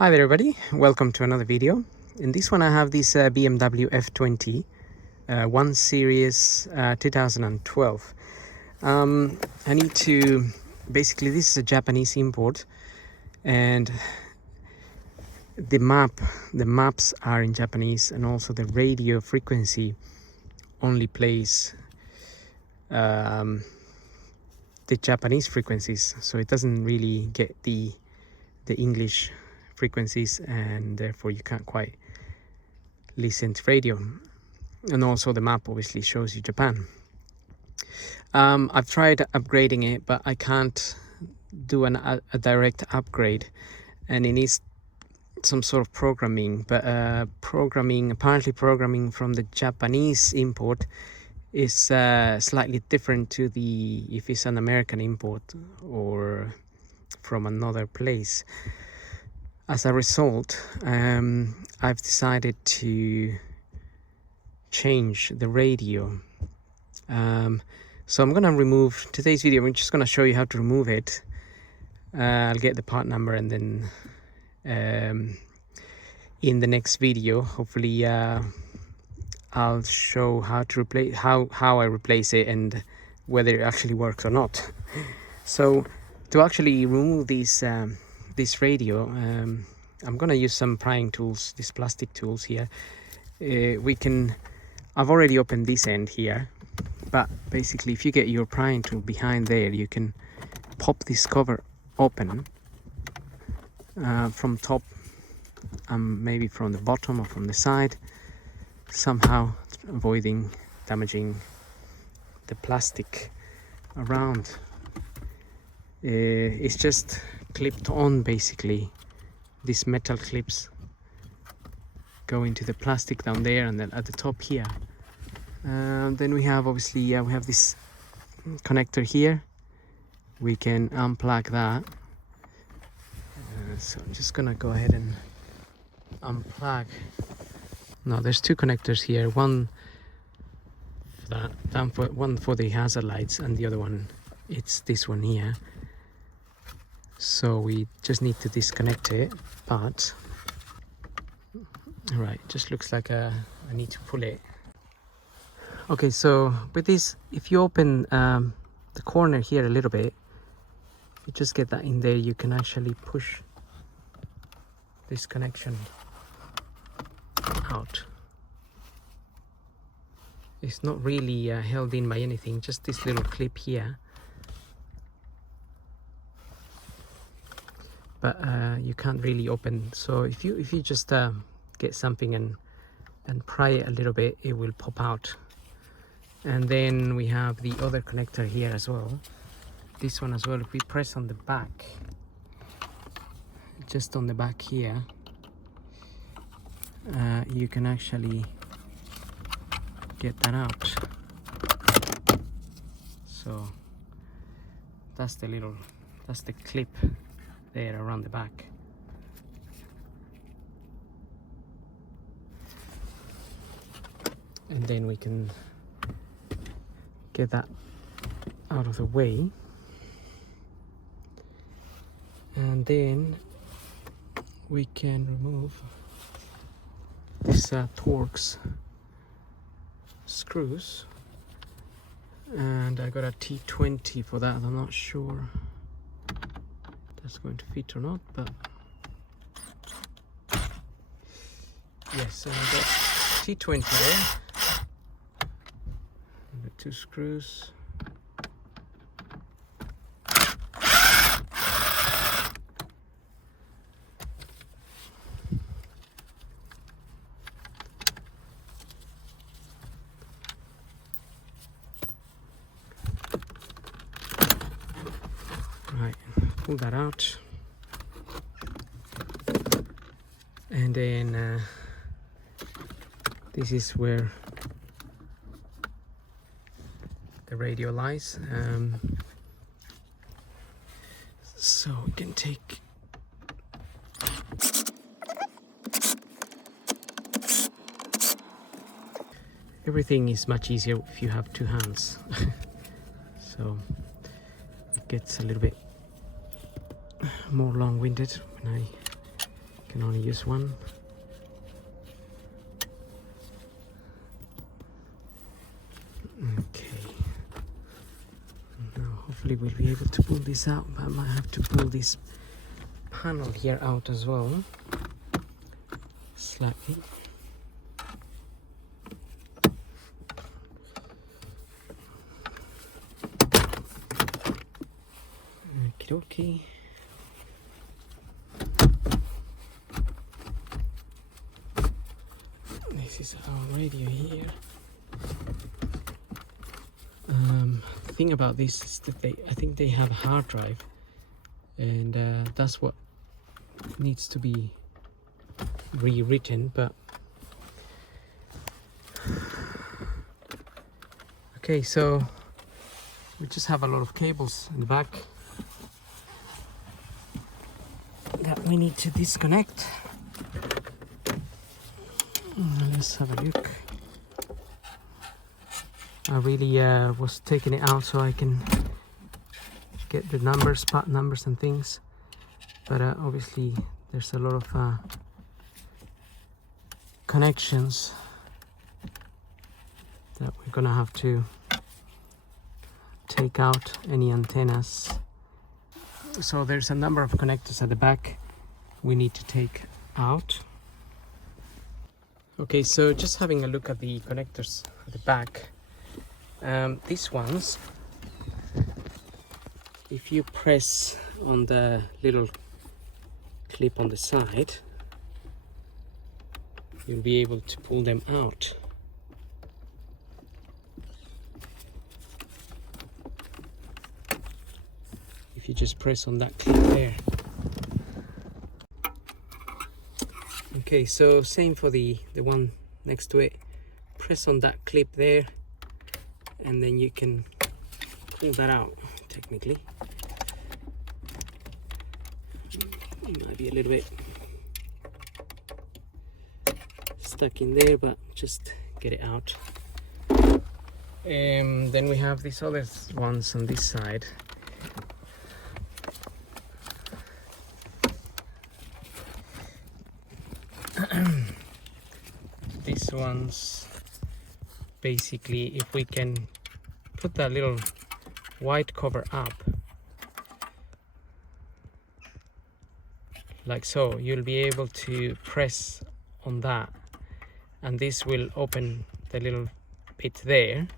Hi there everybody, welcome to another video. In this one I have this BMW f20 1 Series 2012. I need to, basically this is a Japanese import and the maps are in Japanese, and also the radio frequency only plays the Japanese frequencies, so it doesn't really get the English frequencies, and therefore you can't quite listen to radio. And also the map obviously shows you Japan. I've tried upgrading it, but I can't do a direct upgrade, and it needs some sort of programming, but apparently programming from the Japanese import is slightly different to the if it's an American import or from another place. As a result, I've decided to change the radio. So I'm gonna remove today's video. I'm just gonna show you how to remove it. I'll get the part number, and then in the next video, hopefully, I'll show how to replace how I replace it and whether it actually works or not. So to actually remove this radio, I'm gonna use some prying tools, these plastic tools here. I've already opened this end here, but basically if you get your prying tool behind there, you can pop this cover open from top, maybe from the bottom or from the side, somehow avoiding damaging the plastic around. It's just clipped on, basically. These metal clips go into the plastic down there, and then at the top here. Then we have obviously we have this connector here. We can unplug that. So I'm just gonna go ahead and unplug. Now there's two connectors here. One for that, one for the hazard lights, and the other one, it's this one here. So we just need to disconnect it, but right, just looks like I need to pull it. Okay, so with this, if you open the corner here a little bit, you just get that in there, you can actually push this connection out. It's not really held in by anything, just this little clip here. But you can't really open. So if you just get something and pry it a little bit, it will pop out. And then we have the other connector here as well. This one as well. If we press on the back, just on the back here, you can actually get that out. So that's the clip there around the back. And then we can get that out of the way, and then we can remove this Torx screws, and I got a T20 for that. I'm not sure that's going to fit or not, but yes, so I got T20 there, and the two screws. Right, pull that out, and then this is where the radio lies. So we can take everything is much easier if you have two hands. So it gets a little bit more long-winded when I Can only use one. Okay. Now hopefully we'll be able to pull this out, but I might have to pull this panel here out as well. Slightly. Okie dokie. This is our radio here. The thing about this is that I think they have a hard drive, and that's what needs to be rewritten. But okay, so we just have a lot of cables in the back that we need to disconnect. Let's have a look. I really was taking it out so I can get the numbers, part numbers and things, but obviously there's a lot of connections that we're gonna have to take out, any antennas. So there's a number of connectors at the back we need to take out. Okay, so just having a look at the connectors at the back. These ones, if you press on the little clip on the side, you'll be able to pull them out. If you just press on that clip there. Okay, so same for the one next to it. Press on that clip there, and then you can pull that out, technically. It might be a little bit stuck in there, but just get it out. Then we have these other ones on this side. These ones, basically, if we can put that little white cover up like so, you'll be able to press on that, and this will open the little bit there,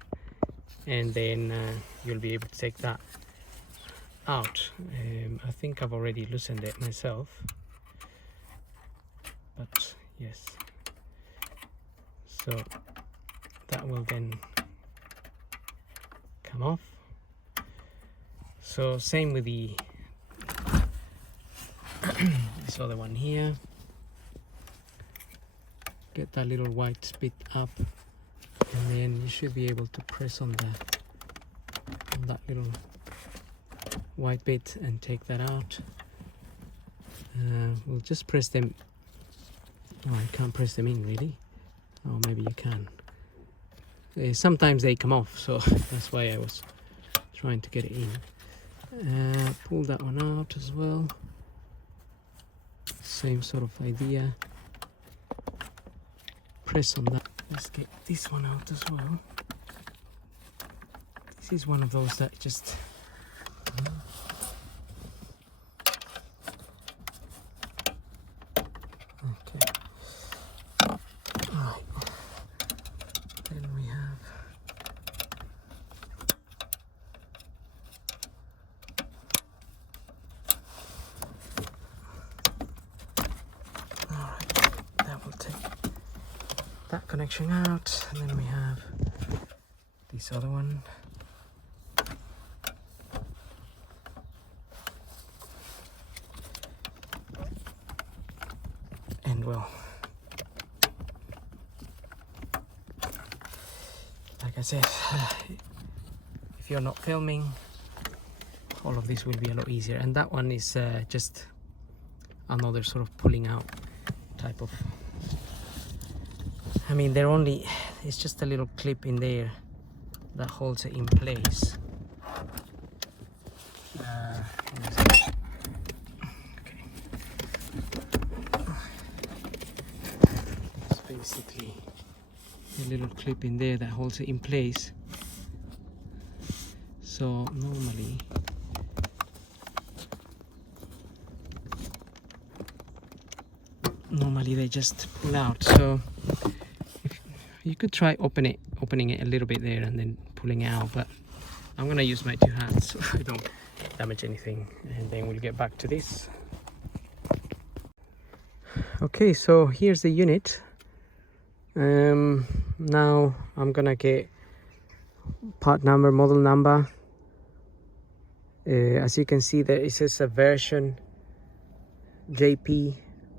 and then you'll be able to take that out. I think I've already loosened it myself, but yes, so that will then come off. So same with the this other one here. Get that little white bit up, and then you should be able to press on that little white bit and take that out. We'll just press them. Oh, I can't press them in really. Oh, maybe you can. Sometimes they come off, so that's why I was trying to get it in. Pull that one out as well. Same sort of idea. Press on that. Let's get this one out as well. This is one of those that just okay. Right. Then we have that will take that connection out, and then we have this other one. And well, like I said, if you're not filming, all of this will be a lot easier. And that one is just another sort of pulling out type of, I mean, it's just a little clip in there that holds it in place. Okay. basically a little clip in there that holds it in place. So normally they just pull out. So you could try opening it a little bit there and then pulling it out, but I'm gonna use my 2 hands so I don't damage anything, and then we'll get back to this. Okay, so here's the unit. Now I'm gonna get part number, model number. As you can see there, it says a version JP.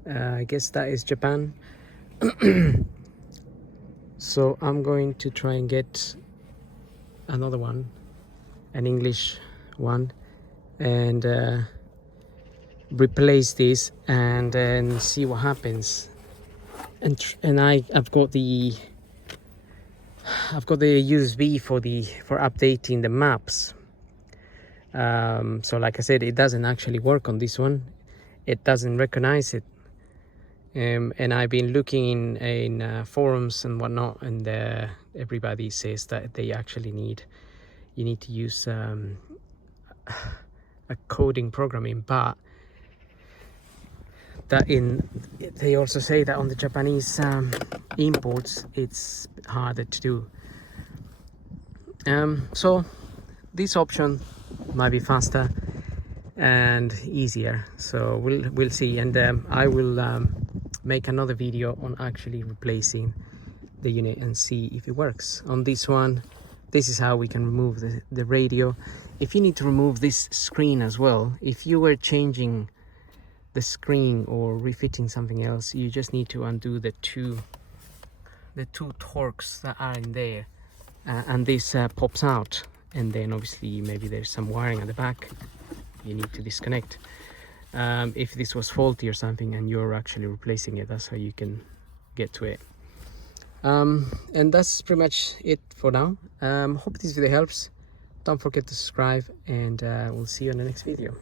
I guess that is Japan. So I'm going to try and get another one, an English one, and replace this and then see what happens. And I've got the USB for updating the maps. So like I said, it doesn't actually work on this one. It doesn't recognize it. And I've been looking in forums and whatnot, and everybody says that they actually you need to use a coding programming, but they also say that on the Japanese imports it's harder to do. So this option might be faster and easier, so we'll see, and I will make another video on actually replacing the unit and see if it works. On this one, this is how we can remove the radio. If you need to remove this screen as well, if you were changing the screen or refitting something else, you just need to undo the two torques that are in there, and this pops out, and then obviously maybe there's some wiring at the back you need to disconnect. If this was faulty or something and you're actually replacing it, that's how you can get to it. And that's pretty much it for now. Hope this video helps. Don't forget to subscribe, and we'll see you in the next video.